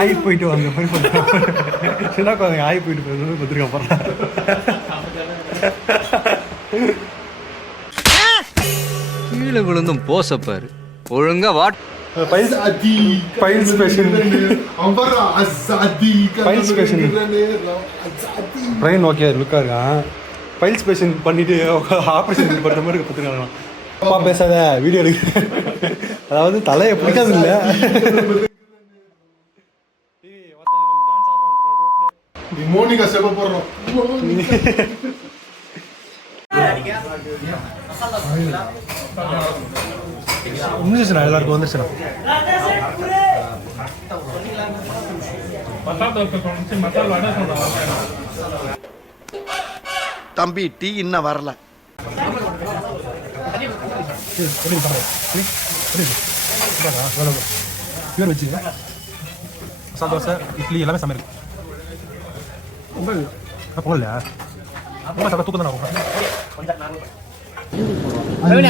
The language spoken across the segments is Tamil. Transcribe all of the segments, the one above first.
ஆகி போயிட்டு வந்த மாதிரி சின்ன குழந்தைங்க ஆகி போயிட்டு போய் பார்த்துருக்கேன் போகிறேன். கீழே விழுந்தும் போசப்பாரு ஒழுங்கா வாட் பைல்ஸ் பிரைன் ஓகே லுக்காக இருக்கான். பைல்ஸ் பேஷன் பண்ணிட்டு ஆப்ரேஷன் பண்ணுற மாதிரி பார்த்துருக்காங்க. அப்பா பேசாத வீடியோ எடுக்க, அதாவது தலையை பிடிக்காது இல்லை. மோனிகா செப்ப போடுறோம். முடிஞ்சிச்சுண்ணா, எல்லாருக்கும் வந்துருச்சுண்ணா. தம்பி டீ இன்னும் வரல. பியூர் வச்சுங்க. மசாலா தோசை, இட்லி எல்லாமே சமையல். பொங்கல் இல்லையா? ரொம்ப சாப்பிட்டா தூக்கம் தானே.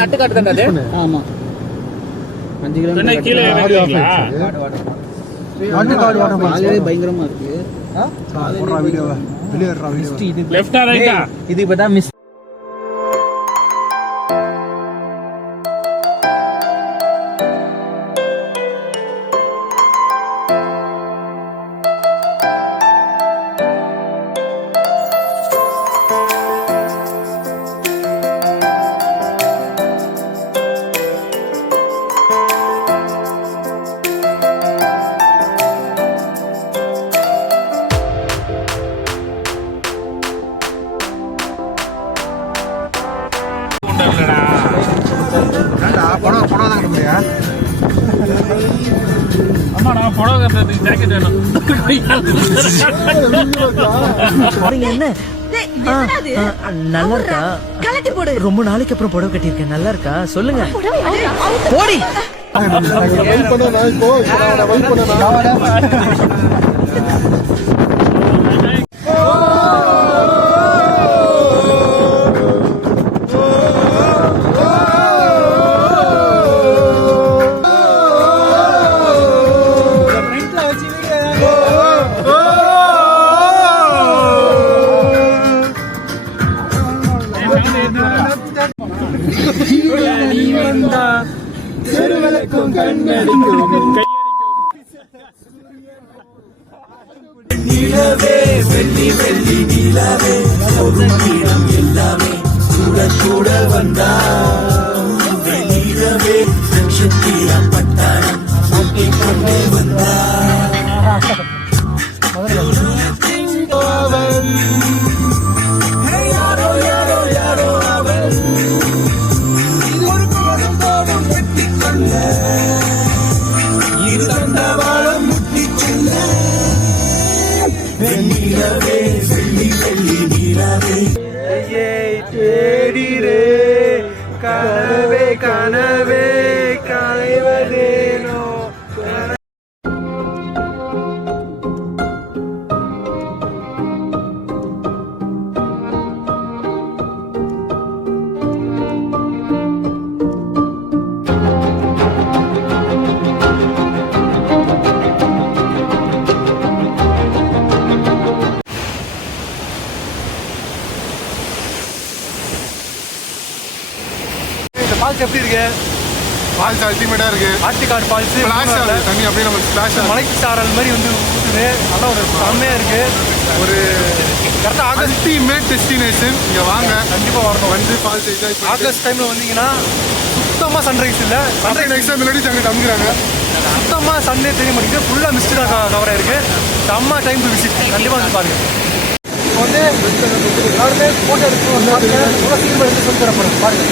அட்டு காட்டு தானே. ஆமா 5 கிலோ கீழே பயங்கரமா இருக்கு. லெஃப்டா ரைட்டா இது இப்பதான் மிஸ். நல்லா இருக்கா? ரொம்ப நாளைக்கு அப்புறம் புடவை கட்டியிருக்கேன். நல்லா இருக்கா? சொல்லுங்க. போடி. நிலவே வெள்ளி வெள்ளி நிலவே ஒரு நிறம் எல்லாமே சுட சுட வந்தா வெளியிடவே நட்சத்திரம் பட்டாரம் சுட்டி கொண்டே வந்தா யாரோ யாரோ யாரோ அவள் ஒரு போதும் வெட்டி கொள்ள இருந்தவாளும் முட்டி செல்ல வெண்ணிலவே வெள்ளி வெள்ளி நிலவே தேடிரே கனவே கனவே கலைவதேனோ. ஃபால்ஸ் எப்படி இருக்கு? ஃபால்ஸ் அல்டிமேட்டா இருக்கு. ஆர்டிகாட் ஃபால்ஸ் தண்ணி அப்படியே நம்ம ஸ்பிளாஷ் மலைச்சாரல் மாதிரி வந்து ஊற்றுது. நல்லா ஒரு செம்மையாக இருக்கு. ஒரு கரெக்டாக அல்டிமேட் டெஸ்டினேஷன். இங்க வாங்க, கண்டிப்பாக வரணும். வந்து ஃபால்ஸ் என்ஜாய் பண்ணி. ஆகஸ்ட் டைமில் வந்தீங்கன்னா சுத்தமாக சன்ரைஸ் இல்லை. சன்ரைஸ் நெக்ஸ்ட் டைம் முன்னாடி அங்கே தம்பிக்கிறாங்க. சுத்தமாக சன்னே தெரிய மாட்டேங்குது. ஃபுல்லாக மிஸ்டு தான் கவர் ஆயிருக்கு. செம்ம டைம் டு விசிட். கண்டிப்பாக வந்து பாருங்க. வந்து எல்லாருமே ஃபோட்டோ எடுத்து வந்து எவ்வளோ சீக்கிரம் எடுத்து சொல்லி தரப்போம் பாருங்க.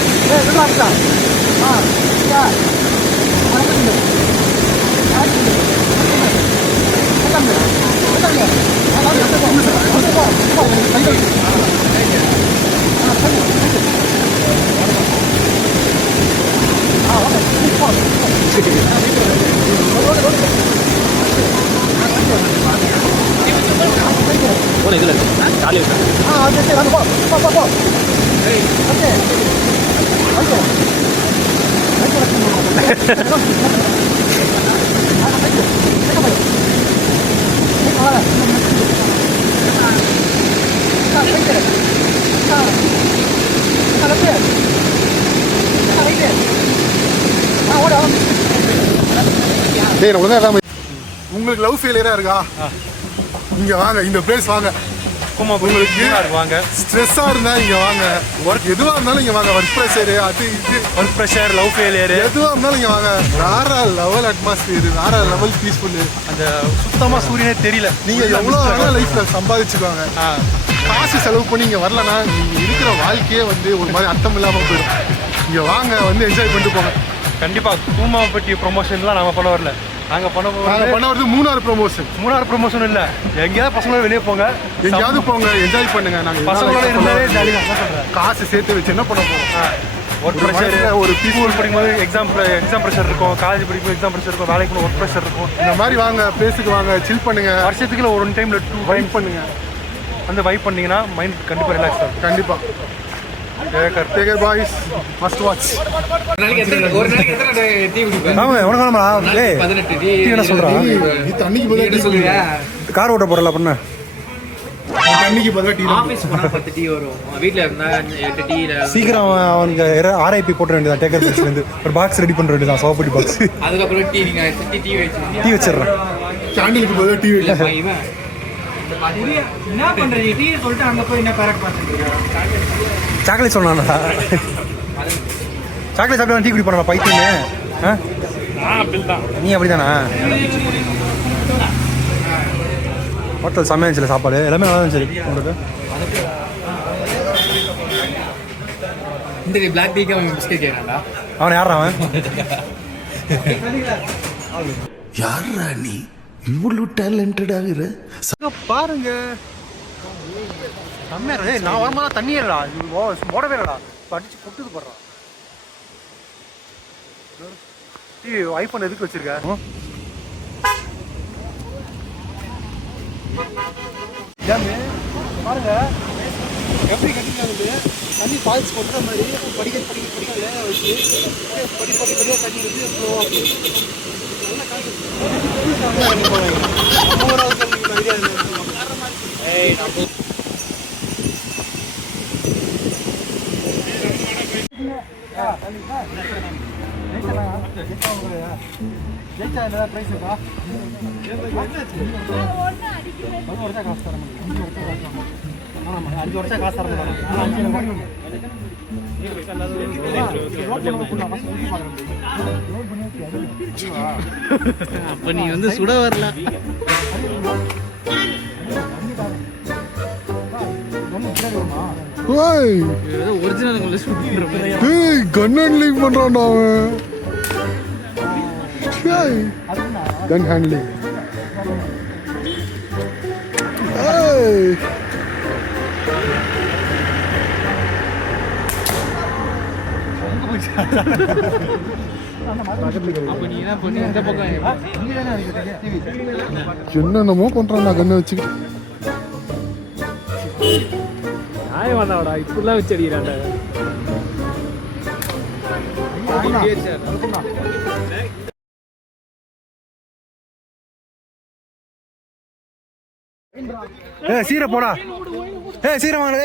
போன இதில் ஜாலி டேய் உடனே எல்லாமே உங்களுக்கு லவ் ஃபெயிலியரா இருக்கா? இங்க வாங்க, இந்த பிளேஸ் வாங்க. உங்களுக்கு வாங்க. ஸ்ட்ரெஸ்ஸா இருந்தா இங்க வாங்க. ஒர்க் எதுவா இருந்தாலும் இங்க வாங்க. ஒர்க் ப்ரெஷர், அது இது, ஒர்க் ப்ரெஷர், லவ் ஃபெயிலியர், எதுவா இருந்தாலும் இங்க வாங்க. வேற லெவல் அட்மாஸ்பியர், வேற லெவல் பீஸ்ஃபுல். அந்த சுத்தமா சூரியனே தெரியல. நீங்க எவ்வளவு வேணா லைஃப்ல சம்பாதிச்சுக்குவாங்க. காசு செலவு பண்ணி இங்க வரலன்னா நீங்க இருக்கிற வாழ்க்கையே வந்து ஒரு மாதிரி அர்த்தம் இல்லாம போயிடும். இங்க வாங்க, வந்து என்ஜாய் பண்ணிட்டு போங்க. கண்டிப்பா கூமாப்பட்டி ப்ரொமோஷன்லாம் நாங்க பண்ண வரல. நாங்க பண்ண வரது மூணாறு ப்ரொமோஷன். மூணாறு ப்ரொமோஷன் இல்ல, எங்கேயாவது பசங்களோட வெளியே போங்க, எங்கேயாவது போங்க, என்ஜாய் பண்ணுங்க. நாங்க பசங்களோட இருந்தாலே ஜாலியா சொல்றேன். காசு சேர்த்து வச்சு என்ன பண்ண போறோம்? ஒர்க் ப்ரெஷர், ஒரு ஸ்கூல் படிக்கும்போது எக்ஸாம் ப்ரெஷர் இருக்கும், காலேஜ் படிக்கும்போது எக்ஸாம் ப்ரெஷர் இருக்கும், வேலைக்கு ஒர்க் ப்ரெஷர் இருக்கும். இந்த மாதிரி வாங்க, பிளேஸுக்கு வாங்க, சில் பண்ணுங்க. வருஷத்துக்குள்ள ஒரு டைம்ல 2 வைப் பண்ணுங்க. அந்த வைப் பண்ணீங்கன்னா மைண்ட் கண்டிப்பா ரிலாக்ஸ் ஆகும். கண்டிப்பா. Tagger boys, must watch. ஒரு நாளைக்கு எத்தனை டீ குடிப்பேன்? உனக்கு 18 டீ. என்ன சொல்றா? நீ தண்ணிக்கு பதிலா டீ சொல்லுவியா? கார் ஓட்ட போறல பண்ண தண்ணிக்கு பதிலா டீ. ஆபீஸ் போனா 10 டீ வரும். வீட்ல இருந்தா 8 டீ. சீக்கிரம் அவனுக்கு RIP போட்டுற வேண்டியதா. டேக்கர் பாக்ஸ்ல இருந்து ஒரு பாக்ஸ் ரெடி பண்ற வேண்டியதா, சோப்படி பாக்ஸ். அதுக்கப்புறம் டீ நீங்க டீ வச்சிடுறேன். கேண்டிலுக்கு பதிலா டீ வைக்க. இவன் என்ன பண்றீங்க? டீ சொல்லிட்டு அங்க போய் என்ன கரெக்ட் பண்ணிட்டு சாக்லேட் சொன்னானடா. சாக்லேட் சாப்பிட்டு டீ குடி பண்ணலாம் பைத்தியமே. நீ அப்படிதானா? ஹோட்டல் செம்மையா இருந்துச்சு சாப்பாடு, எல்லாமே நல்லா இருந்துச்சு உங்களுக்கு. இந்த பிளாக் டீக்கு அவன் பிஸ்கெட் கேட்கறான்டா. அவன் யாரா அவன்? யாரா நீ இவ்வளவு டேலண்டட் ஆகுற? பாருங்க செம்மையா. நான் வரும்போது தண்ணி ஏறடா, போடவே இல்லடா, அடிச்சு கொட்டுது போடுறான். ஐபோன் எதுக்கு வச்சிருக்க? பாருங்க எப்படி கட்டிக்காங்க. தண்ணி ஃபால்ஸ் கொட்டுற மாதிரி படிக்க வச்சு படிப்படியாக தண்ணி வந்து ஃப்ளோ ஆகுது. அப்ப நீ வந்து சுட வரல. ஒரிஜினல் கன் ஹேண்ட்லிங் பண்றான்டா அவன். கன் ஹேண்ட்லிங். என்னென்னமோ பண்றான்டா கண்ணை வச்சுக்கிட்டு. நியாயமாடா இப்படிலாம் வச்சு அடிக்கிறான்டா. சீர போடா. சீர வாங்க.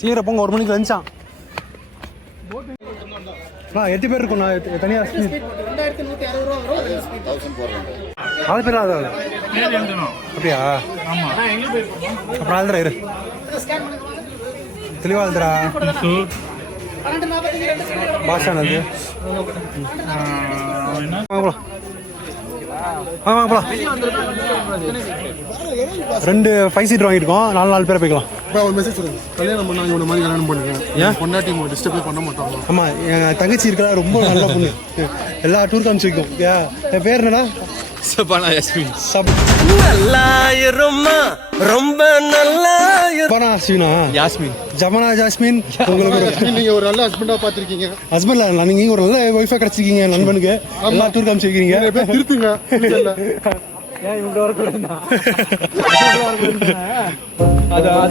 சீர போங்க, 1 மணிக்கு லஞ்சான். 8 பேர் இருக்கும். நான் தனியாக 4 பேர் ஆகுது. அப்படியா? அப்புறம் அழுதுறா இரு, தெளிவாக அழுதுறா. பாஷா அது வாங்க போலாம். 2 5 சீட் வாங்கியிருக்கோம். 4 பேரை போய்க்கலாம். ஒரு மெசேஜ் சொல்லுங்க. கல்யாணம் பண்ணா இவனை மாதிரி கல்யாணம் பண்ணுங்க. ஏன் பொண்டாட்டி டிஸ்டர்பே பண்ண மாட்டாங்க. ஆமா, என் தங்கச்சி இருக்கா, ரொம்ப நல்ல பொண்ணு. எல்லா டூர் காமிச்சு வைக்கும். என் பேர் என்னடா? சபானா யாஸ்மின். நல்லாயிரும்மா, ரொம்ப நல்லா சபானா அஸ்வினா? யாஸ்மின். ஜபானா ஜாஸ்மின். உங்களுக்கு நீங்க ஒரு நல்ல ஹஸ்பண்டா பாத்திருக்கீங்க. ஹஸ்பண்ட்ல நீங்க ஒரு நல்ல ஒய்ஃபா கிடைச்சிருக்கீங்க. நண்பனுக்கு எல்லா டூர் காமிச்சு வைக்கிறீங்க. திருத்துங்க.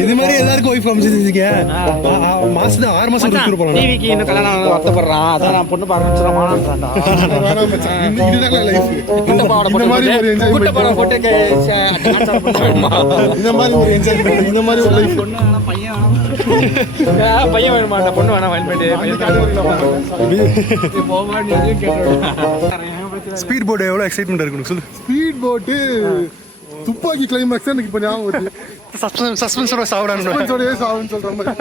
இது மாதிரி எல்லாருக்கும் ஒய்ஃப் அமைச்சிருக்கீங்க. மாசத்துல 6 மாசம் கொடுத்துட்டு போலாம். டிவிக்கு இன்னும் கல்யாணம் ஆகல, வருத்தப்படுறான். அதான் நான் பொண்ணு பார்க்க வச்சுருவான்டா. வேணாம் மச்சான். இதுதான் லைஃப். இந்த பாவாடை இந்த மாதிரி ஒரு போட்டு enjoyment. குட்டை பாவாடை போட்டு டான்ஸ் பண்ணுமா? இந்த மாதிரி ஒரு என்ஜாய்மெண்ட், இந்த மாதிரி ஒரு லைஃப். பையன் வேணுமாண்டா, பொண்ணு வேணாம். ஸ்பீட் போர்டு எவ்வளவு எக்ஸைட்மெண்ட் இருக்கு சொல்லு. ஸ்பீட் போட்டு துப்பாக்கி கிளைமேக்ஸ் எனக்கு இப்ப ஞாபகம் வருது. சஸ்பென்ஸோட சாப்பிடான்னு சஸ்பென்ஸோடயே சாவுன்னு சொல்ற மாதிரி.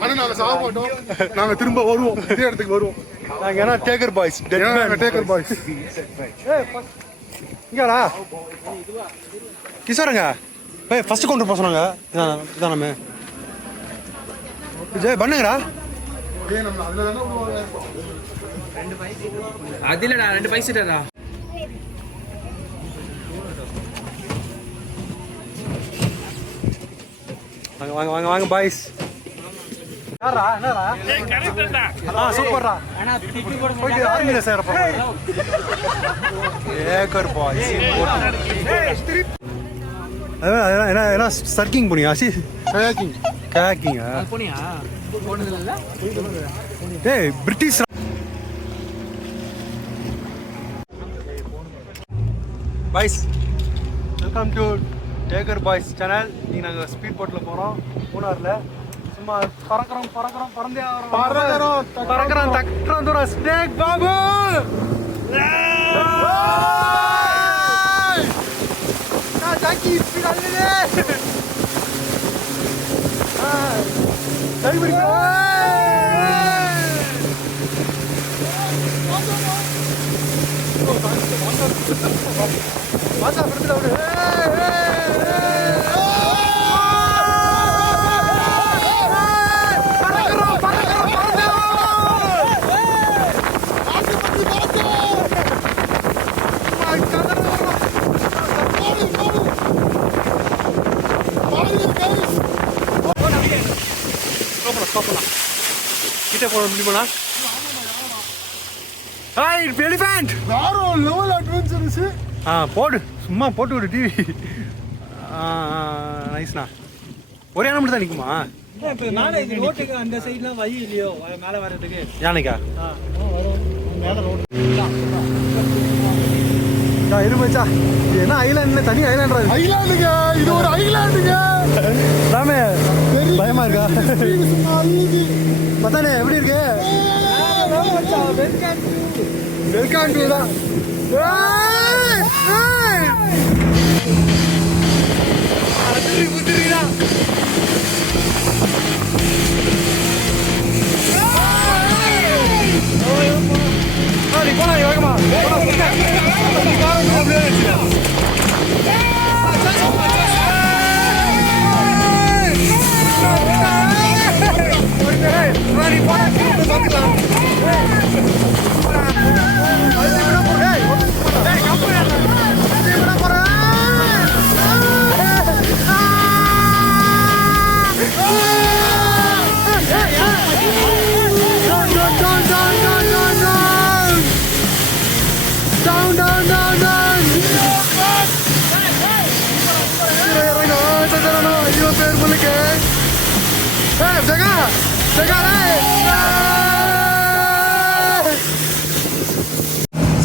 ஆனா நாங்க சாக மாட்டோம், நாங்க திரும்ப வருவோம், இதே இடத்துக்கு வருவோம். நாங்க ஏன்னா டேக்கர் பாய்ஸ், டேக்கர் பாய்ஸ். இங்கடா கிஷோருங்க ஃபர்ஸ்ட் கவுண்டர் போக சொன்னாங்க. இதான் நம்ம விஜய் பண்ணுங்கடா. அது இல்லடா, 2 பைசா. வாங்க வாங்க வாங்க வாங்க பாய்ஸ். சூப்பர்ரா. போயிட்டு ஆர்மியில சேர போறோம். Tagger boys. என்ன சர்க்கிங் போனியா? கயாக்கிங் போனியா? ஏய் British. Boys welcome to tagger boys channel. இன்னைக்கு நாங்கள் ஸ்பீட் போட்டில் போகிறோம் மூணாரில். சும்மா பறக்கிறோம் தக்குறோம் தூரம். ஸ்னேக் பாபு ஜாக்கி ஸ்பீட் அல்லது கை பிடிக்க வாசா பிரச்சனை விடு. கிட்ட போட முடியுமா? Hi elephant. வேற லெவல் அட்வென்ச்சர்ஸ். போடு சும்மா போட்டு விடு டிவி. நைஸ்ண்ணா. ஒரே யானை மட்டும் தான் நிற்குமா? அந்த சைட்லாம் வழி இல்லையோ மேலே வர்றதுக்கு? யானைக்கா இருமச்சா. இது என்ன ஐலாண்ட்? தனி ஐலாண்டா? ஐலாண்டுங்க, இது ஒரு ஐலாண்டுங்க. ராமே பயமா இருக்கா? மத்தானே எப்படி இருக்கு? வெல்கம் டு தான்.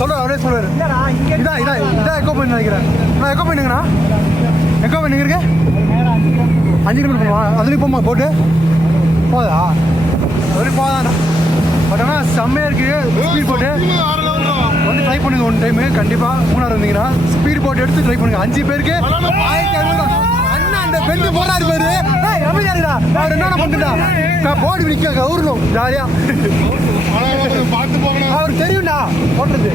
சொல்ற அப்படியே சொல்லுவாரு. இதான் எக்கோ பண்ணி நினைக்கிறேன். நான் எக்கோ பண்ணுங்கண்ணா. எக்கோ பண்ணிங்க இருக்கேன் 5 கிலோமீட்டர் போவா. அதுலேயும் போமா போட்டு போதா? அதுலேயும் போதாண்ணா. பட் ஆனால் செம்மையாக இருக்குது ஸ்பீட் போட்டு. வந்து ட்ரை பண்ணுங்க ஒன் டைமு. கண்டிப்பாக மூணார் வந்தீங்கன்னா ஸ்பீட் போட்டு எடுத்து ட்ரை பண்ணுங்க. 5 பேருக்கு 1500. அண்ணா அந்த பெண்டு போடாது பாரு. அமைதியாருடா. அவர் என்ன பண்ணிட்டா போடி நிற்க கவுரணும் ஜாலியா. பார்த்து போகணும். அவர் தெரியும்டா போடுறது.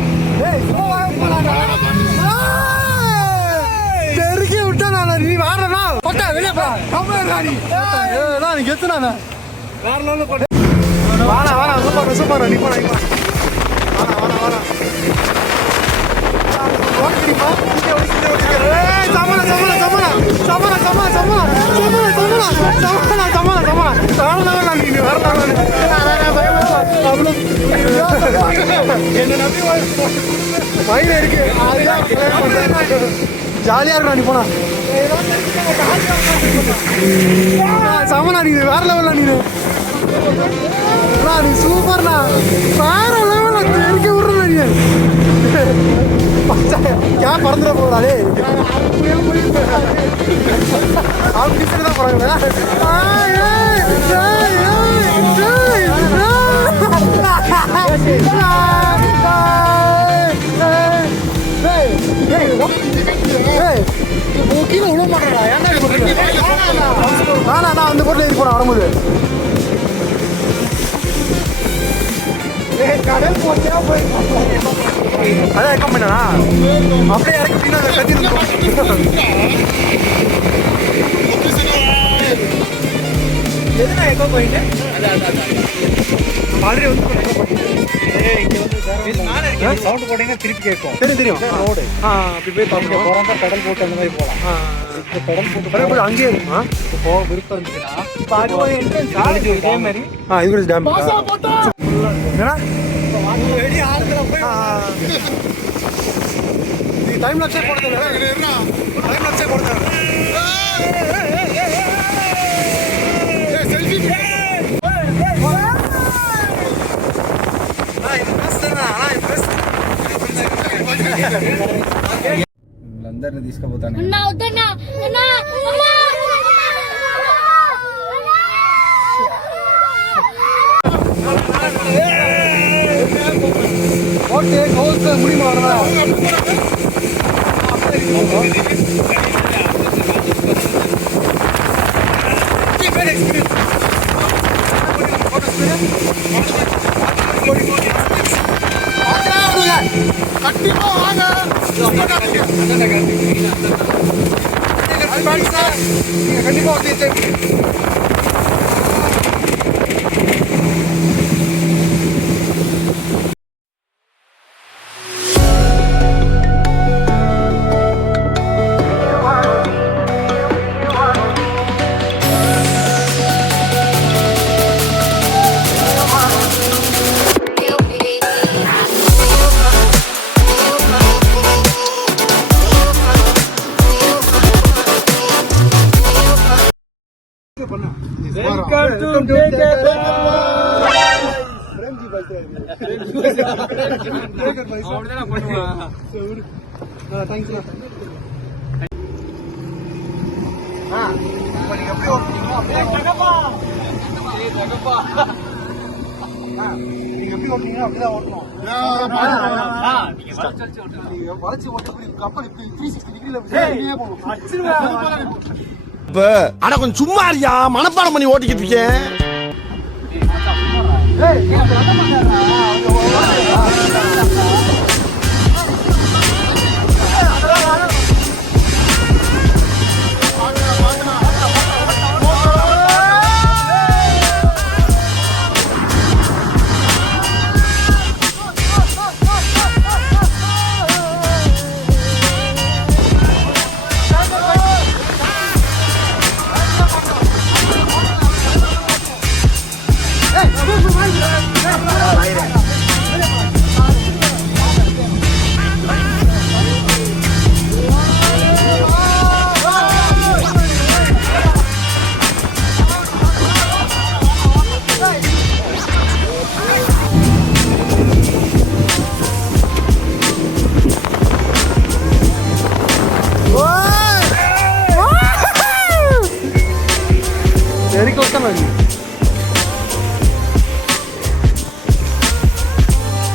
தெருக்கி விட்டா நான் நீ வாடுறா போட்டா வெளியே போ. நீ கெத்துனா வேற லெவலில் போட்டு. வாடா வாடா சூப்பர் சூப்பர். நீ போடா வாடா வாடா. என்ன நம்பி மயில இருக்கு ஜாலியா இருக்கா நீ போனா சமனா நீ வேற லெவல்ல நீ நீ சூப்பர்ண்ணா வேற லெவல்ல தெரிக்க விடுற நீ ஏன் பறந்துட போறாளே அவங்க டீச்சர் தான் போறாங்களே கீழே விட மாட்டேடா ஏன்னா நான் அந்த பொருள் ஏறி போறேன் வரும்போது கடல் போச்சா போய் அதான் எக்கம் பண்ணா அப்படியே இறக்கிட்டீங்கன்னா எதுனா எக்கோ போயிட்டு ஆல்ரெடி வந்து சவுண்ட் போட்டீங்கன்னா திருப்பி கேட்கும் தெரியும் ரோடு அப்படி போய் போறாங்க கடல் போட்டு அந்த மாதிரி போகலாம் கடல் போட்டு அங்கேயே இருக்குமா போக விருப்பம் இருந்துச்சுன்னா இதே மாதிரி இது டேம் டைம் லட்சே போடுறது டைம் லட்சே போடுறது అందరిని తీసుకుపోతాను ஓகே கோல்ஸ் முடியுமா கண்டிப்பா வாங்க கண்டிப்பா வந்து நீங்க எப்படி ஓட்டுறீங்க அப்படிதான் ஓட்டணும் வளைச்சு ஓட்ட கப்பல் 360 டிகிரில போகணும் ஆனா கொஞ்சம் சும்மா இருக்கியா மனப்பாடம் பண்ணி ஓட்டிக்கிட்டு இருக்கேன்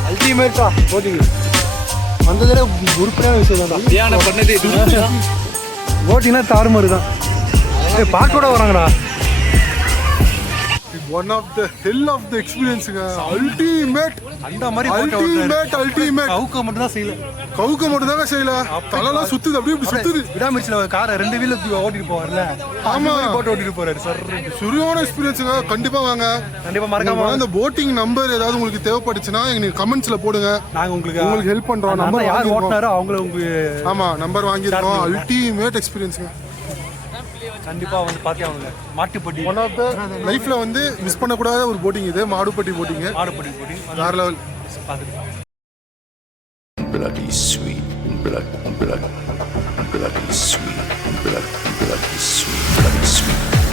அல்டிமேட்டா ஓட்டிங்க வந்ததுல உருப்படியான விஷயம் தான் பண்ணது ஓட்டிங்கன்னா தாறுமாறு தான் பாட்டோட வராங்கடா one of the hell of the எக்ஸ்பீரியன்ஸுங்க அல்டிமேட் அந்த மாதிரி அல்டிமேட் கவுக்க மட்டும் தான் செய்யல கவுக்க மட்டும் தாங்க செய்யல தலைலாம் சுத்துது அப்படியே சுத்துது விடாமரிச்சில காரை 2 வீல ஓட்டிட்டு போவார்ல ஆமா போட்டு ஓட்டிட்டு போறாரு சார் சுரியான எக்ஸ்பீரியன்ஸுங்க கண்டிப்பா வாங்க கண்டிப்பா மறக்காம அந்த போட்டிங் நம்பர் ஏதாவது உங்களுக்கு தேவைப்பட்டுச்சுன்னா எங்களுக்கு கமெண்ட்ஸ்ல போடுங்க நாங்க உங்களுக்கு ஹெல்ப் பண்றோம் நம்பர் யார் ஓட்டுனாரோ அவங்கள உங்களுக்கு ஆமா நம்பர் வாங்கிருக்கோம் அல்டிமேட் எக்ஸ்பீரியன்ஸுங்க கண்டிப்பா வந்து பாத்தே அவங்க மாட்டுப்பட்டி ஒன் ஆஃப் த லைஃப்ல வந்து மிஸ் பண்ணக்கூடாத ஒரு போட்டிங் இது மாடுப்பட்டி போட்டிங் மாடுப்பட்டி போட்டி வேற லெவல் பாத்துட்டு bloody sweet, bloody sweet, bloody sweet, bloody sweet.